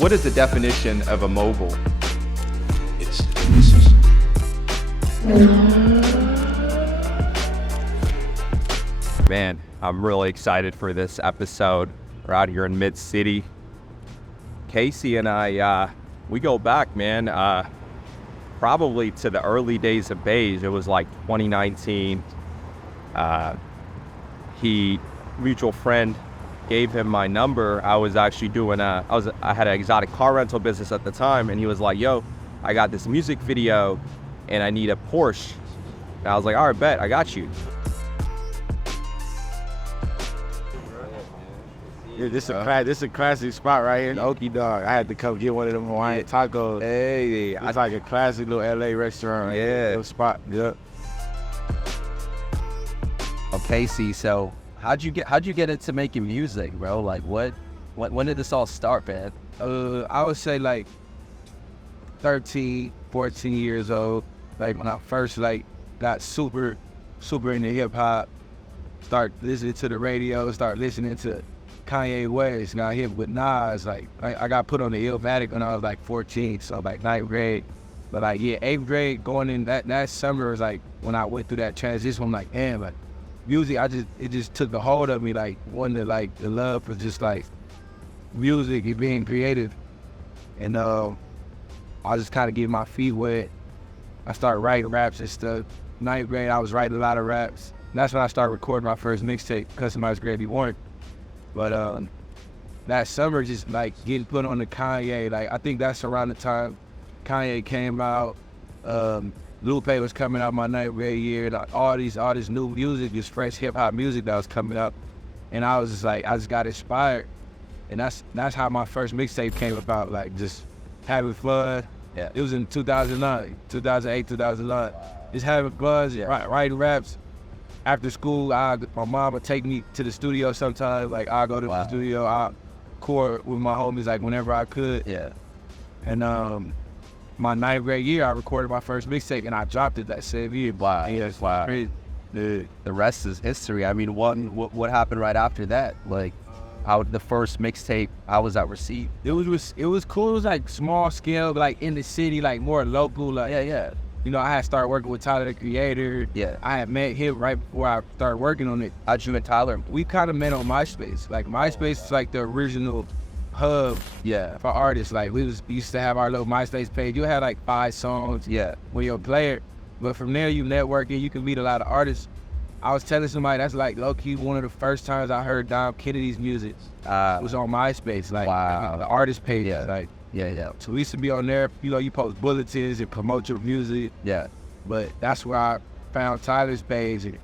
what is the definition of a mogul? Man, I'm really excited for this episode. We're out here in Mid-City. Casey and I, we go back, man, probably to the early days of Beige. It was like 2019. Mutual friend gave him my number. I was actually doing I had an exotic car rental business at the time, and he was like, yo, I got this music video and I need a Porsche. And I was like, all right, bet, I got you. Yeah, this is a classic spot right here in Okie Dog. I had to come get one of them Hawaiian tacos. Hey, it's like a classic little LA restaurant. Right yeah, little spot. Yeah. Okay, so how'd you get into making music, bro? Like, when did this all start, man? I would say like 13, 14 years old. Like when I first got super into hip hop, start listening to the radio, start listening to Kanye West, got hit with Nas. Like I got put on the Illmatic when I was like 14, so like 9th grade. But like 8th grade going in that summer was like when I went through that transition. I'm like, damn, like music, it just took a hold of me, like wanted like the love for just like music and being creative. And I just kind of get my feet wet. I started writing raps and stuff. 9th grade, I was writing a lot of raps. And that's when I started recording my first mixtape, Customized Gravy Warrant. But that summer, just like getting put on the Kanye, like I think that's around the time Kanye came out. Lupe was coming out my 9th grade year. Like all this new music, this fresh hip hop music that was coming up, and I was just like, I just got inspired, and that's how my first mixtape came about. Like just having fun. Yeah. It was in 2008, 2009. Just having fun, writing raps. After school, my mom would take me to the studio sometimes. Like I'll go to the studio, I'll record with my homies like whenever I could. Yeah. And my 9th grade year, I recorded my first mixtape and I dropped it that same year. Wow. Yeah, wow. Crazy. The rest is history. I mean, what happened right after that? Like, how the first mixtape, how was that received? It was cool. It was like small scale, but like in the city, like more local. Like Yeah. You know, I had started working with Tyler, the Creator. Yeah. I had met him right before I started working on it. How'd you and Tyler? We kind of met on MySpace. Like MySpace is like the original hub for artists. Like we used to have our little MySpace page. You had like 5 songs when you're a player. But from there, you networking, you can meet a lot of artists. I was telling somebody that's like low-key one of the first times I heard Dom Kennedy's music was on MySpace. Like the artist page. Yeah. Like, Yeah. so we used to be on there, you post bulletins and promote your music. Yeah. But that's where I found Tyler's page. And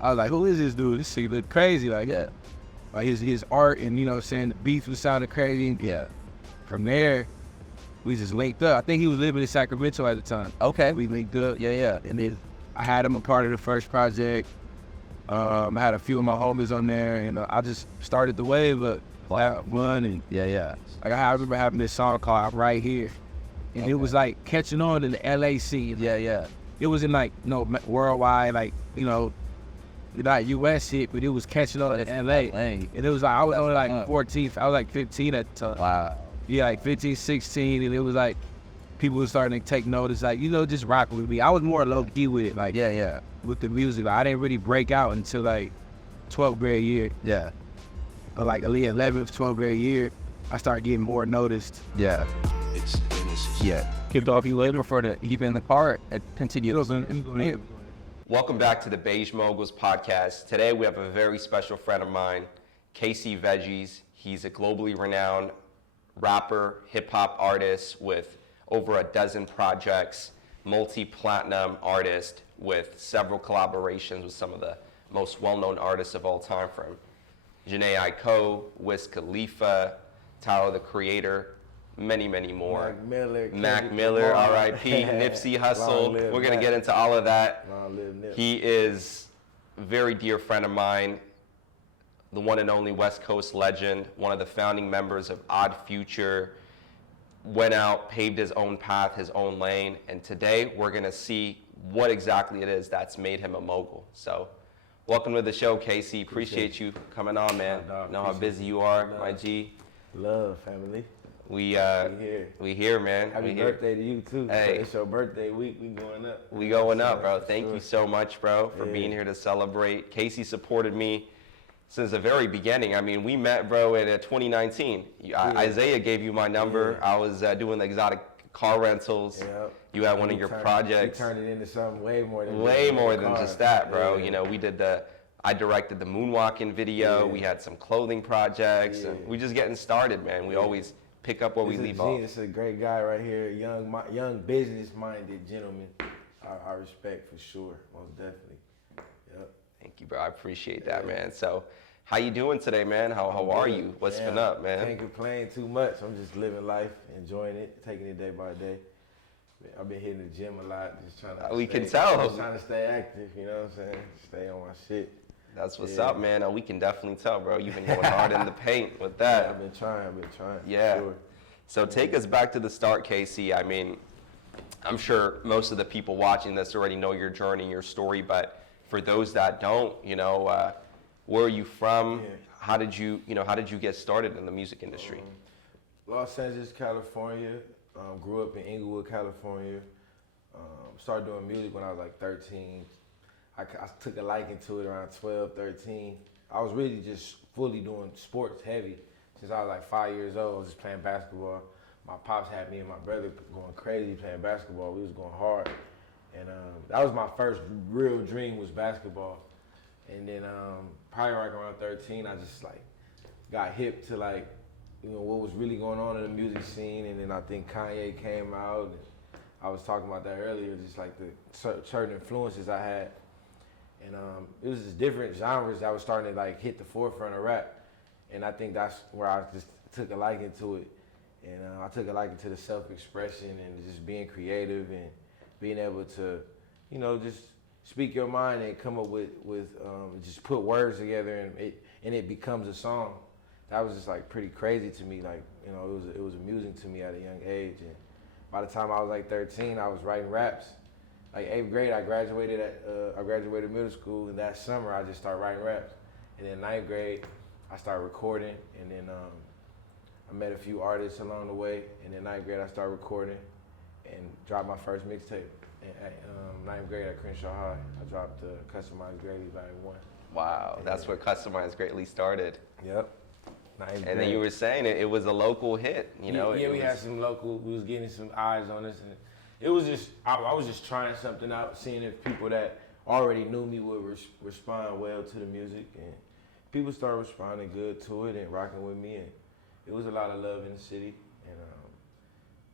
I was like, who is this dude? This shit look crazy. Like, like his art and, the beats was sounding crazy. Yeah. From there, we just linked up. I think he was living in Sacramento at the time. Okay. We linked up. Yeah. And then I had him a part of the first project. I had a few of my homies on there, and I just started the wave of one. And Yeah. like I remember having this song called I'm Right Here. And it was like catching on in the LA scene. Yeah. It was in like, worldwide, like, not US hit, but it was catching on in LA. And it was like, I was only like 14, I was like 15 at the time. Wow. Yeah, like 15, 16, and it was like, people were starting to take notice, like, just rock with me. I was more low-key with it, like, with the music. Like, I didn't really break out until like 12th grade year. Yeah. But like 11th, 12th grade year, I started getting more noticed. Yeah. Kicked off you later for the keep in the car and continue. Welcome back to the Beige Moguls podcast. Today we have a very special friend of mine, Casey Veggies. He's a globally renowned rapper, hip-hop artist with over a dozen projects, multi-platinum artist with several collaborations with some of the most well-known artists of all time, from Janae Aiko, Wiz Khalifa, Tyler, the Creator, many more. Mac Miller, R.I.P., Nipsey Hussle. We're going to get into all of that. He is a very dear friend of mine, the one and only West Coast legend, one of the founding members of Odd Future, went out, paved his own path, his own lane, and today we're going to see what exactly it is that's made him a mogul. So welcome to the show, Casey. Appreciate you coming on, man. Know how busy you are, my G. Love, family. We here. we here, man. Happy we here. birthday to you too. Hey. It's your birthday week. We going up. We going up, bro. Thank Sure. you so much, bro, for being here to celebrate. Casey supported me since the very beginning. I mean, we met, bro, in 2019. Isaiah gave you my number. I was doing the exotic car rentals. Yep. You had one of your projects. You turned it into something way more than just that, bro. You know, I directed the moonwalking video. We had some clothing projects, and we just getting started, man. We always pick up where we leave off. This is a great guy right here, young business-minded gentleman. I respect for sure, most definitely. Yep. Thank you, bro. I appreciate that, man. So, how you doing today, man? How are you? What's been up, man? Can't complain too much. I'm just living life, enjoying it, taking it day by day. I've been hitting the gym a lot, just trying to. We can tell. Just trying to stay active, you know what I'm saying? Stay on my shit. That's what's up, man. We can definitely tell, bro. You've been going hard in the paint with that. Yeah, I've been trying. Yeah. Sure. So take us back to the start, Casey. I mean, I'm sure most of the people watching this already know your journey, your story, but for those that don't, you know, where are you from? Yeah. How did you get started in the music industry? Los Angeles, California. Grew up in Inglewood, California. Started doing music when I was like 13. I took a liking to it around 12, 13. I was really just fully doing sports heavy since I was like 5 years old. I was just playing basketball. My pops had me and my brother going crazy playing basketball. We was going hard. And that was my first real dream, was basketball. And then probably like around 13, I just like got hip to like, you know, what was really going on in the music scene. And then I think Kanye came out. And I was talking about that earlier, just like the certain influences I had. And it was just different genres that was starting to like hit the forefront of rap. And I think that's where I just took a liking to it. And I took a liking to the self-expression and just being creative and being able to, you know, just speak your mind and come up with just put words together and it becomes a song. That was just like pretty crazy to me. Like, you know, it was amusing to me at a young age. And by the time I was like 13, I was writing raps. Like 8th grade, I graduated middle school, and that summer I just started writing raps. And then 9th grade, I started recording, and then I met a few artists along the way. And then 9th grade, I started recording and dropped my first mixtape. At 9th grade at Crenshaw High, I dropped Customized Greatly Volume 1. Wow, that's where Customized Greatly started. Yep. And then you were saying it was a local hit, you know? Yeah, we had some local, we was getting some eyes on us. And it was just, I was just trying something out, seeing if people that already knew me would respond well to the music. And people started responding good to it and rocking with me. And it was a lot of love in the city. And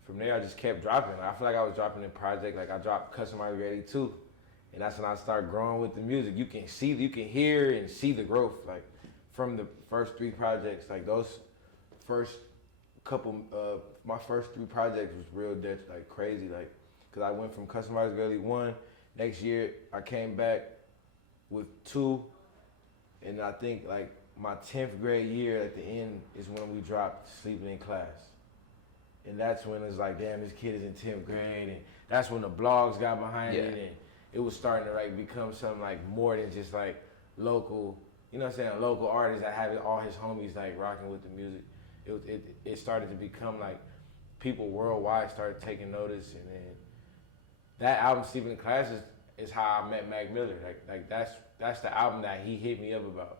from there, I just kept dropping. I feel like I was dropping in project. Like I dropped Customized Greatly 2. And that's when I started growing with the music. You can hear and see the growth. Like from the first 3 projects, like those first couple, my first 3 projects was real like crazy, like, cause I went from Customized Greatly 1, next year I came back with 2, and I think like my 10th grade year at the end is when we dropped Sleeping in Class. And that's when it's like, damn, this kid is in 10th grade, and that's when the blogs got behind it, and it was starting to like become something like more than just like local, you know what I'm saying, a local artist that had all his homies like rocking with the music. It started to become like people worldwide started taking notice, and then that album Sleeping in Class is how I met Mac Miller. Like that's the album that he hit me up about.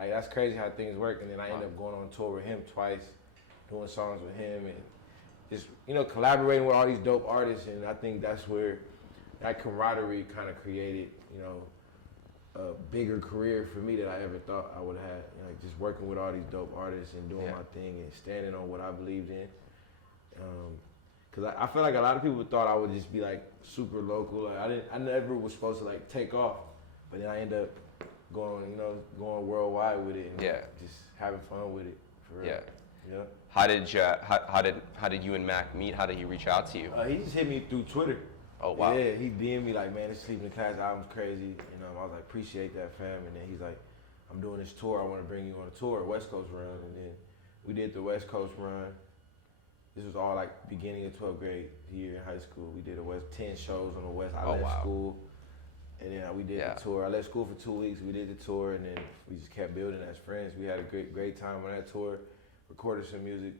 Like that's crazy how things work. And then I ended up going on tour with him twice, doing songs with him, and just, you know, collaborating with all these dope artists. And I think that's where that camaraderie kind of created, you know, a bigger career for me than I ever thought I would have. You know, like just working with all these dope artists and doing my thing and standing on what I believed in. Cause I feel like a lot of people thought I would just be like super local. Like I never was supposed to like take off, but then I ended up going worldwide with it and just having fun with it. For real. Yeah. How did you and Mac meet? How did he reach out to you? He just hit me through Twitter. Oh wow. Yeah, he DM'd me like, man, this Sleeping in Class album's crazy. You know, I was like, appreciate that, fam. And then he's like, I'm doing this tour. I want to bring you on a tour, West Coast run. And then we did the West Coast run. This was all like beginning of 12th grade year in high school. We did 10 shows on the West. I left school, and then we did the tour. I left school for 2 weeks. We did the tour, and then we just kept building as friends. We had a great time on that tour. Recorded some music,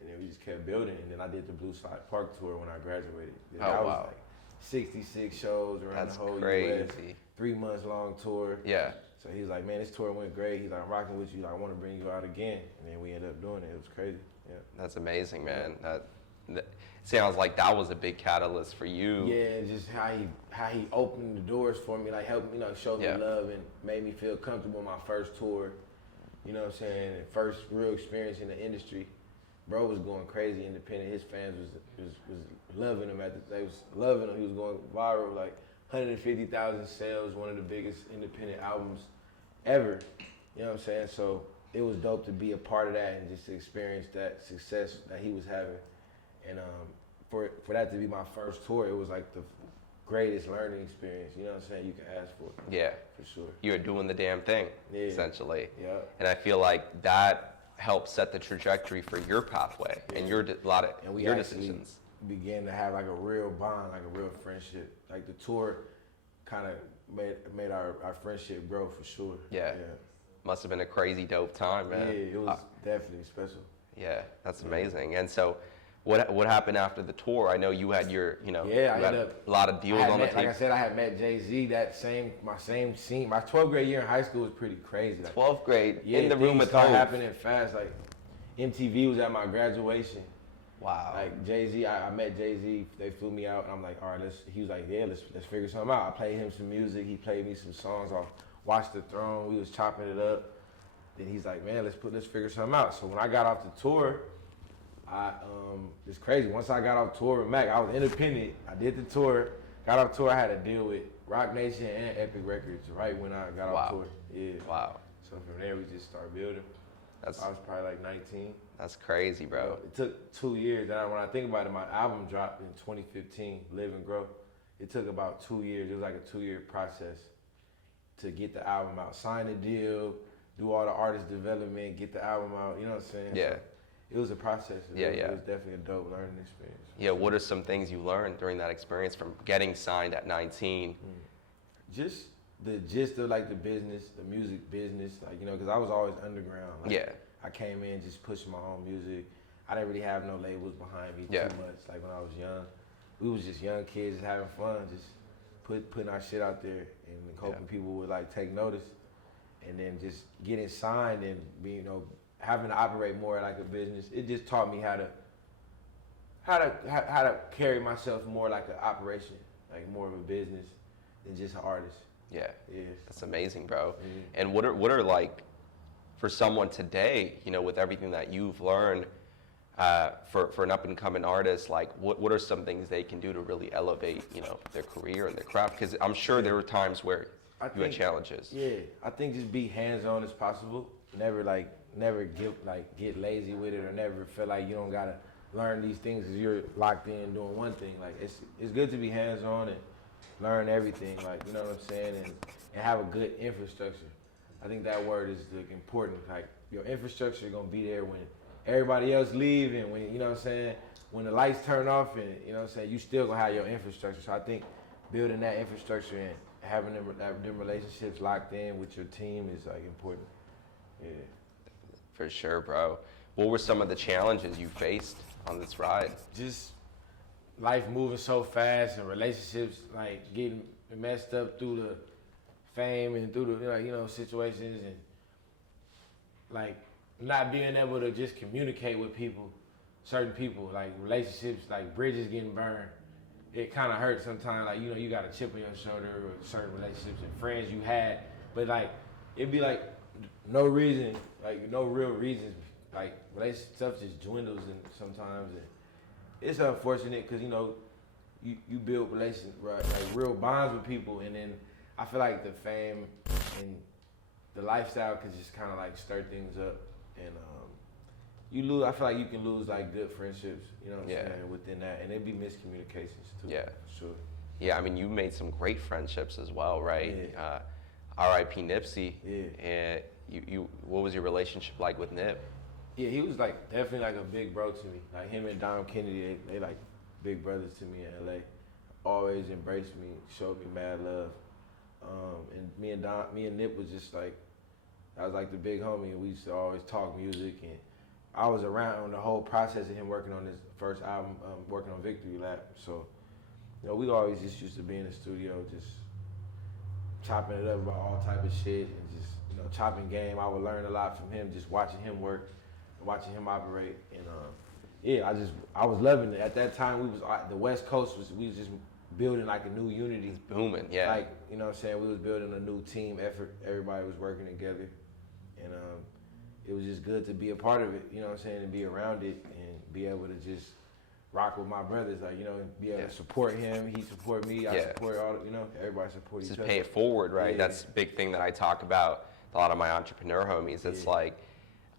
And then we just kept building. And then I did the Blue Slide Park tour when I graduated. And Oh, that wow. was like 66 shows around That's the whole crazy. US, 3 months long tour. Yeah. So he was like, man, this tour went great. He's like, I'm rocking with you. Like, I want to bring you out again. And then we ended up doing it. It was crazy. Yeah. That's amazing, man. That sounds like that was a big catalyst for you. Yeah, just how he opened the doors for me, like helped me, show me Yeah. love and made me feel comfortable my first tour. You know what I'm saying? And first real experience in the industry. Bro was going crazy independent. His fans was loving him they was loving him. He was going viral, like 150,000 sales, one of the biggest independent albums ever. You know what I'm saying? So it was dope to be a part of that and just to experience that success that he was having. And for that to be my first tour, it was like the greatest learning experience, you know what I'm saying, you can ask for. Yeah. For sure. You're doing the damn thing, Yeah. essentially. Yeah. And I feel like that helped set the trajectory for your pathway and your And we your actually decisions. began to have like a real bond, like a real friendship. Like the tour kind of made our friendship grow for sure. Yeah. Must have been a crazy dope time, man. Yeah, it was definitely special. Yeah, that's amazing. And so, what happened after the tour? I know you had your, you I had ended up, a lot of deals on the like I table. said, I had met Jay-Z my same scene. My 12th grade year in high school was pretty crazy. Like, 12th grade, yeah, in the room things with started Hov. happening fast. Like MTV was at my graduation. Wow. Like Jay-Z, I met Jay-Z. They flew me out, and I'm like, all right, he was like, yeah, let's figure something out. I played him some music. He played me some songs off Watch the Throne. We was chopping it up. Then he's like, man, let's figure something out. So when I got off the tour, it's crazy. Once I got off tour with Mac, I was independent. I did the tour. Got off tour, I had to deal with Rock Nation and Epic Records right when I got off tour. Yeah. Wow. So from there, we just started building. I was probably like 19. That's crazy, bro. It took 2 years. And when I think about it, my album dropped in 2015, Live and Grow. It took about 2 years. It was like a 2-year process to get the album out. Sign a deal, do all the artist development, get the album out. You know what I'm saying? Yeah. So it was a process. It was definitely a dope learning experience. Yeah, what are some things you learned during that experience from getting signed at 19? Just the gist of like the business, the music business, like, because I was always underground. Like, Yeah. I came in just pushing my own music. I didn't really have no labels behind me Yeah. too much. Like when I was young, we was just young kids just having fun, just putting our shit out there and hoping people would like take notice. And then just getting signed and being, having to operate more like a business. It just taught me how to carry myself more like an operation, like more of a business than just an artist. Yeah. Yeah. That's amazing, bro. Mhm. And what are like, for someone today, with everything that you've learned, for an up and coming artist, like what are some things they can do to really elevate, their career and their craft? Because I'm sure there were times where you had challenges. Yeah, I think just be hands-on as possible. Never get lazy with it, or never feel like you don't gotta learn these things because you're locked in doing one thing. Like it's good to be hands-on and learn everything. Like, you know what I'm saying, and have a good infrastructure. I think that word is important. Like your infrastructure is gonna be there when everybody else leave, and when when the lights turn off, and you still gonna have your infrastructure. So I think building that infrastructure and having them relationships locked in with your team is like important. Yeah. For sure, bro. What were some of the challenges you faced on this ride? Just life moving so fast and relationships like getting messed up through the fame and through the situations, and like not being able to just communicate with certain people, like relationships, like bridges getting burned. It kind of hurts sometimes, like, you got a chip on your shoulder with certain relationships and friends you had, but like, it'd be like no reason, like no real reasons, like relationship stuff just dwindles and sometimes, and it's unfortunate because, you build relationships, right, like real bonds with people, and then I feel like the fame and the lifestyle could just kind of like stir things up, and I feel like you can lose like good friendships, you know what I'm saying, within that, and it'd be miscommunications too. Yeah. Sure. Yeah, I mean, you made some great friendships as well, right? Yeah. R.I.P. Nipsey. Yeah. And what was your relationship like with Nip? Yeah, he was like definitely like a big bro to me. Like him and Dom Kennedy, they like big brothers to me in LA. Always embraced me, showed me mad love. And me and Nip was just like, I was like the big homie, and we used to always talk music and I was around the whole process of him working on his first album, working on Victory Lap. So, we always just used to be in the studio, just chopping it up about all type of shit and just, chopping game. I would learn a lot from him, just watching him work, watching him operate. And I was loving it. At that time, the West Coast we was just building like a new unity. It's booming, yeah. Like, we was building a new team effort. Everybody was working together. And it was just good to be a part of it, and be around it and be able to just rock with my brothers, and be able to support him, he support me, I support everybody support each other. Just pay it forward, right? Yeah. That's a big thing that I talk about with a lot of my entrepreneur homies. It's like,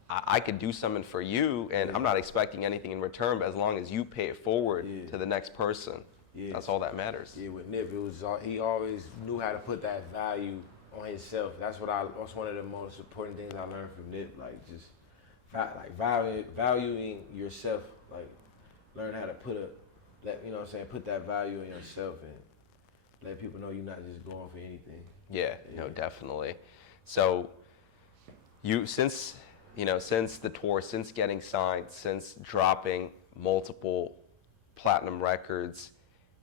I could do something for you and I'm not expecting anything in return, but as long as you pay it forward to the next person, that's all that matters. Yeah, with Nip, he always knew how to put that value on himself. That's one of the most important things I learned from Nip. Like just valuing yourself. Like learn how to put that value in yourself and let people know you're not just going for anything. Yeah, no, definitely. So since the tour, since getting signed, since dropping multiple platinum records,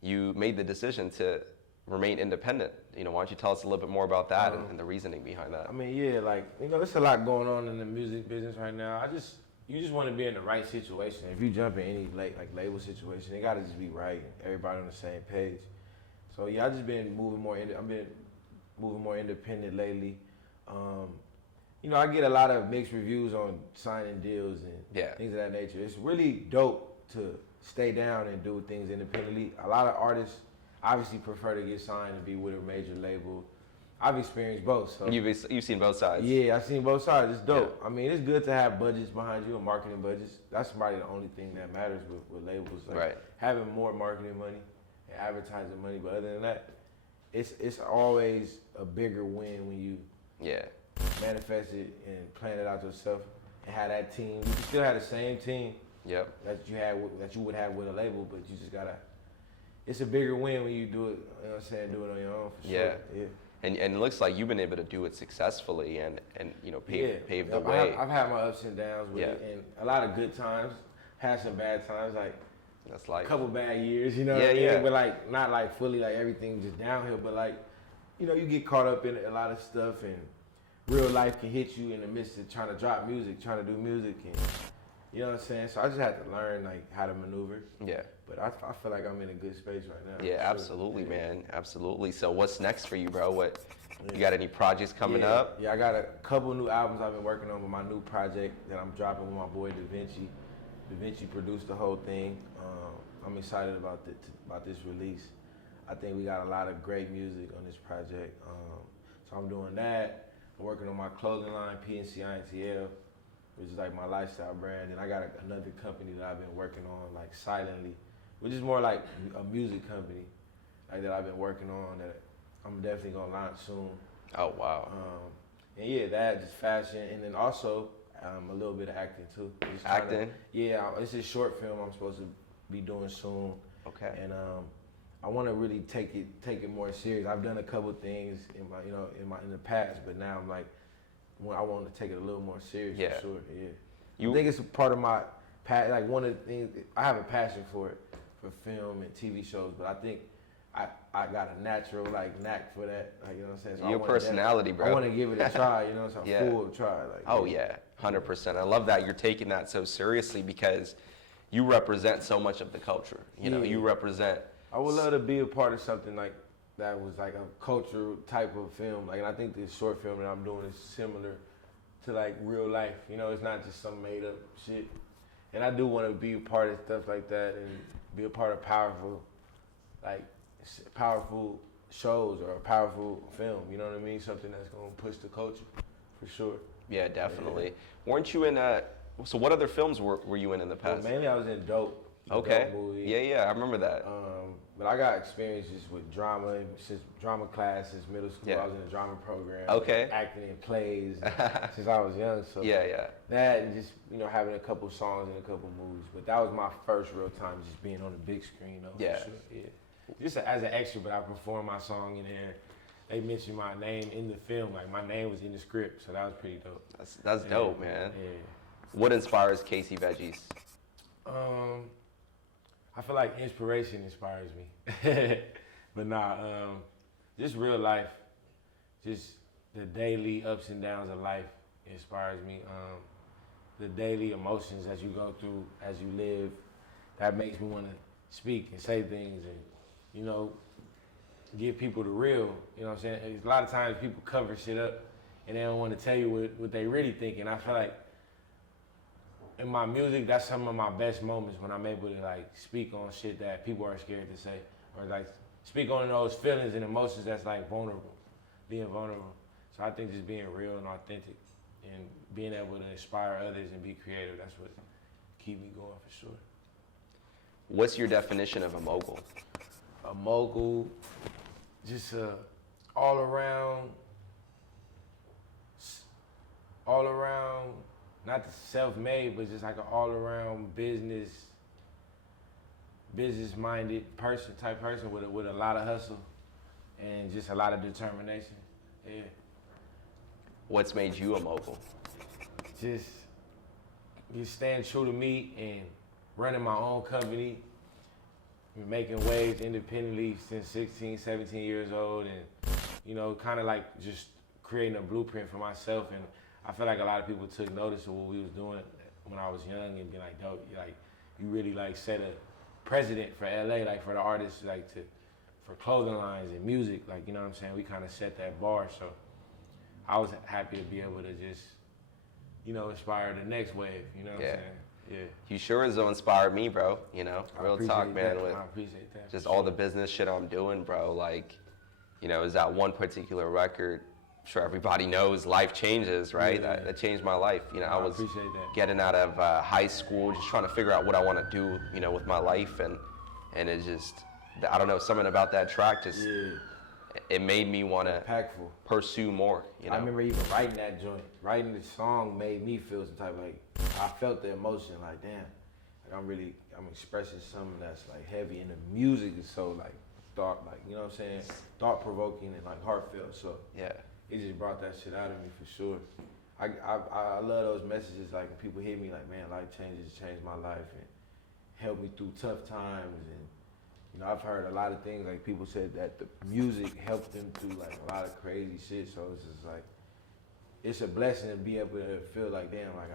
you made the decision to remain independent. Why don't you tell us a little bit more about that and the reasoning behind that? I mean, there's a lot going on in the music business right now. You just want to be in the right situation. If you jump in any label situation, it got to just be right. Everybody on the same page. So I just been moving more. I've been moving more independent lately. I get a lot of mixed reviews on signing deals and things of that nature. It's really dope to stay down and do things independently. A lot of artists obviously prefer to get signed and be with a major label. I've experienced both. So. You've seen both sides? Yeah, I've seen both sides. It's dope. Yeah. I mean, it's good to have budgets behind you and marketing budgets. That's probably the only thing that matters with labels. Like having more marketing money and advertising money. But other than that, it's always a bigger win when you manifest it and plan it out yourself and have that team. You can still have the same team that you would have with a label, but you just gotta. It's a bigger win when you do it. Do it on your own for sure. Yeah. And it looks like you've been able to do it successfully and pave the way. I've had my ups and downs with it, and a lot of good times, had some bad times, that's like a couple bad years, but not fully everything just downhill, but you get caught up in a lot of stuff and real life can hit you in the midst of trying to drop music, trying to do music, and you know what I'm saying? So I just had to learn how to maneuver. Yeah. But I feel like I'm in a good space right now. Yeah, absolutely, man. Absolutely. So what's next for you, bro? You got any projects coming up? Yeah, I got a couple new albums I've been working on with my new project that I'm dropping with my boy Da Vinci. Da Vinci produced the whole thing. I'm excited about this release. I think we got a lot of great music on this project. So I'm doing that. I'm working on my clothing line, PNC INTL, which is my lifestyle brand. And I got another company that I've been working on silently, which is more like a music company that I've been working on that I'm definitely gonna launch soon. Oh, wow. And that, just fashion, and then also a little bit of acting too. Acting? It's a short film I'm supposed to be doing soon. Okay. And I want to really take it more serious. I've done a couple things in the past, but now I'm I want to take it a little more serious. For sure. Yeah. I think it's a part of my one of the things I have a passion for it, for film and TV shows, but I think I got a natural knack for that. You know what I'm saying? So your personality, bro. I want to give it a try. So I'm full try. 100%. I love that you're taking that so seriously because you represent so much of the culture. You represent. I would love to be a part of something that was a cultural type of film. And I think this short film that I'm doing is similar to real life. It's not just some made up shit. And I do want to be a part of stuff like that and be a part of powerful shows or a powerful film. You know what I mean? Something that's gonna push the culture, for sure. Yeah, definitely. Yeah. Weren't you in? So what other films were you in the past? Well, mainly I was in Dope. Okay. Dope movie. Yeah, I remember that. But I got experiences with drama, since drama class since middle school. I was in a drama program. Okay. Acting in plays since I was young. So that and just having a couple songs and a couple movies. But that was my first real time just being on the big screen though. Yeah. For sure. Yeah. Just as an extra, but I performed my song in there. They mentioned my name in the film, my name was in the script, so that was pretty dope. That's dope, man. Yeah. What inspires Casey Veggies? I feel like inspiration inspires me. But nah, just real life, just the daily ups and downs of life inspires me. The daily emotions that you go through as you live, that makes me want to speak and say things and, you know, give people the real. You know what I'm saying? A lot of times people cover shit up and they don't want to tell you what they really think. And I feel like in my music, that's some of my best moments when I'm able to like speak on shit that people are scared to say, or like speak on those feelings and emotions that's like vulnerable, being vulnerable. So I think just being real and authentic and being able to inspire others and be creative, that's what keep me going for sure. What's your definition of a mogul? A mogul, just all around, not self-made, but just like an all-around business-minded type person with a lot of hustle and just a lot of determination. Yeah. What's made you a mogul? Just staying true to me and running my own company, making waves independently since 16, 17 years old, and, you know, kind of like just creating a blueprint for myself. And I feel like a lot of people took notice of what we was doing when I was young and be like, dope, like, you really like set a precedent for LA, like for the artists, like for clothing lines and music, like, you know what I'm saying? We kind of set that bar. So I was happy to be able to just, you know, inspire the next wave, you know what I'm saying? Yeah. You sure as though inspired me, bro. You know, real talk, man. That. With I appreciate that. just all the business shit I'm doing, bro. Like, you know, is that one particular record? I'm sure everybody knows life changes, right? Yeah. That changed my life. You know, I was appreciate that. getting out of high school, just trying to figure out what I want to do, you know, with my life, and it just, I don't know, something about that track just, it made me want to Impactful. pursue more. You know, I remember even writing that joint. Writing the song made me feel some type of like, I felt the emotion like, damn, like I'm expressing something that's like heavy, and the music is so like thought, like, you know what I'm saying, thought provoking and like heartfelt. So yeah, it just brought that shit out of me for sure. I love those messages, like when people hit me like, man, life changes changed my life and helped me through tough times. And you know, I've heard a lot of things, like people said that the music helped them through like a lot of crazy shit. So it's just like, it's a blessing to be able to feel like, damn, like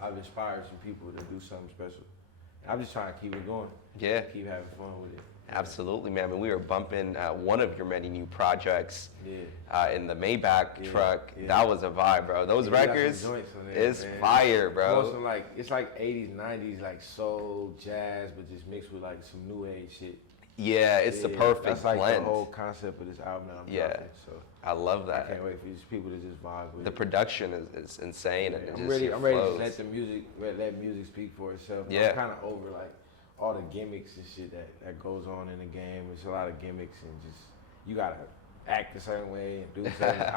I've inspired some people to do something special. I'm just trying to keep it going. Yeah. Keep having fun with it. Absolutely, man. I mean, we were bumping one of your many new projects in the Maybach Truck. Yeah. That was a vibe, bro. Those records is fire, bro. Also, like, it's like 80s, 90s, like soul, jazz, but just mixed with like some new age shit. Yeah, it's the perfect That's like blend. the whole concept of this album that I'm dropping. So I love that. I can't wait for these people to just vibe with The it. production is insane, and it I'm just ready to flows. let the music speak for itself. Yeah. I'm kind of over like all the gimmicks and shit that goes on in the game. It's a lot of gimmicks and just, you gotta act a certain way and do something.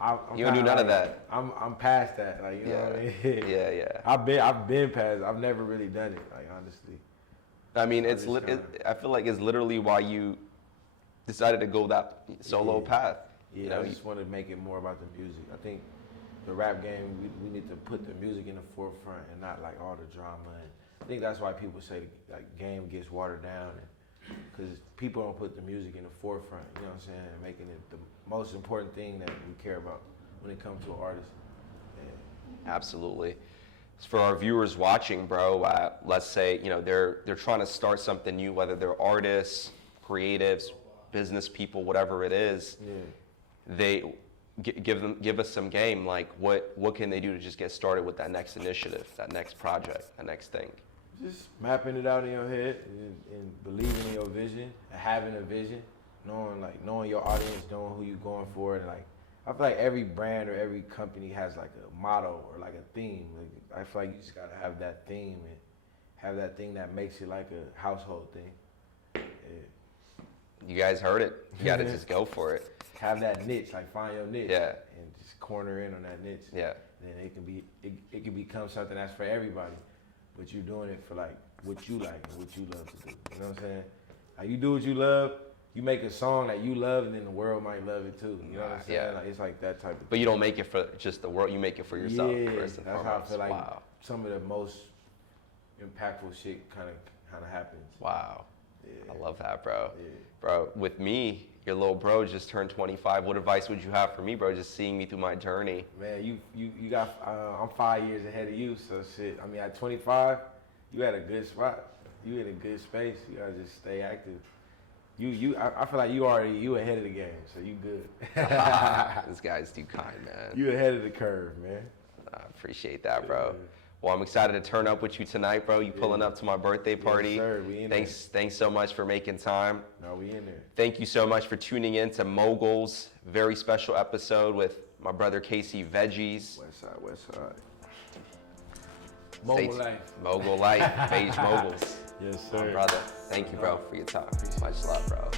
I'm You don't do none of that. I'm past that, like, you know what I mean? Yeah. I've been past. I've never really done it, like, honestly. I mean, I feel like it's literally why you decided to go that solo path. Yeah, You know, I just want to make it more about the music. I think the rap game, we need to put the music in the forefront and not like all the drama. And I think that's why people say like game gets watered down, because people don't put the music in the forefront. You know what I'm saying? Making it the most important thing that we care about when it comes to an artist. Yeah. Absolutely. For our viewers watching, bro, let's say, you know, they're trying to start something new, whether they're artists, creatives, business people, whatever it is. Yeah. They give us some game. Like, what can they do to just get started with that next initiative, that next project, that next thing? Just mapping it out in your head and believing in your vision, and having a vision, knowing your audience, knowing who you're going for, and like, I feel like every brand or every company has like a motto or like a theme. Like, I feel like you just gotta have that theme and have that thing that makes it like a household thing. Yeah. You guys heard it. You gotta just go for it. Have that niche, like find your niche. Yeah. And just corner in on that niche. Yeah. Then it can become something that's for everybody, but you're doing it for like what you like and what you love to do. You know what I'm saying? Like, you do what you love, you make a song that you love, and then the world might love it too. You know what I'm saying? Yeah. Like, it's like that type of. But you don't make it for just the world. You make it for yourself Yeah, first and that's foremost. how I feel like Wow. some of the most impactful shit kind of happens. Wow. Yeah. I love that, bro. Yeah. Bro, with me, your little bro just turned 25. What advice would you have for me, bro? Just seeing me through my journey. Man, you got. I'm 5 years ahead of you, so shit. I mean, at 25, you had a good spot. You in a good space. You gotta just stay active. I feel like you ahead of the game, so you good. This guy's too kind, man. You ahead of the curve, man. I appreciate that, bro. Well, I'm excited to turn up with you tonight, bro. You pulling up to my birthday party. Yes, sir. We in Thanks so much for making time. No, we in there. Thank you so much for tuning in to Moguls. Very special episode with my brother Casey Veggies. West side. Stay Mogul t- life. Mogul life. Beige Moguls. Yes, My sir. brother. Thank you, bro, for your time. Much love, bro.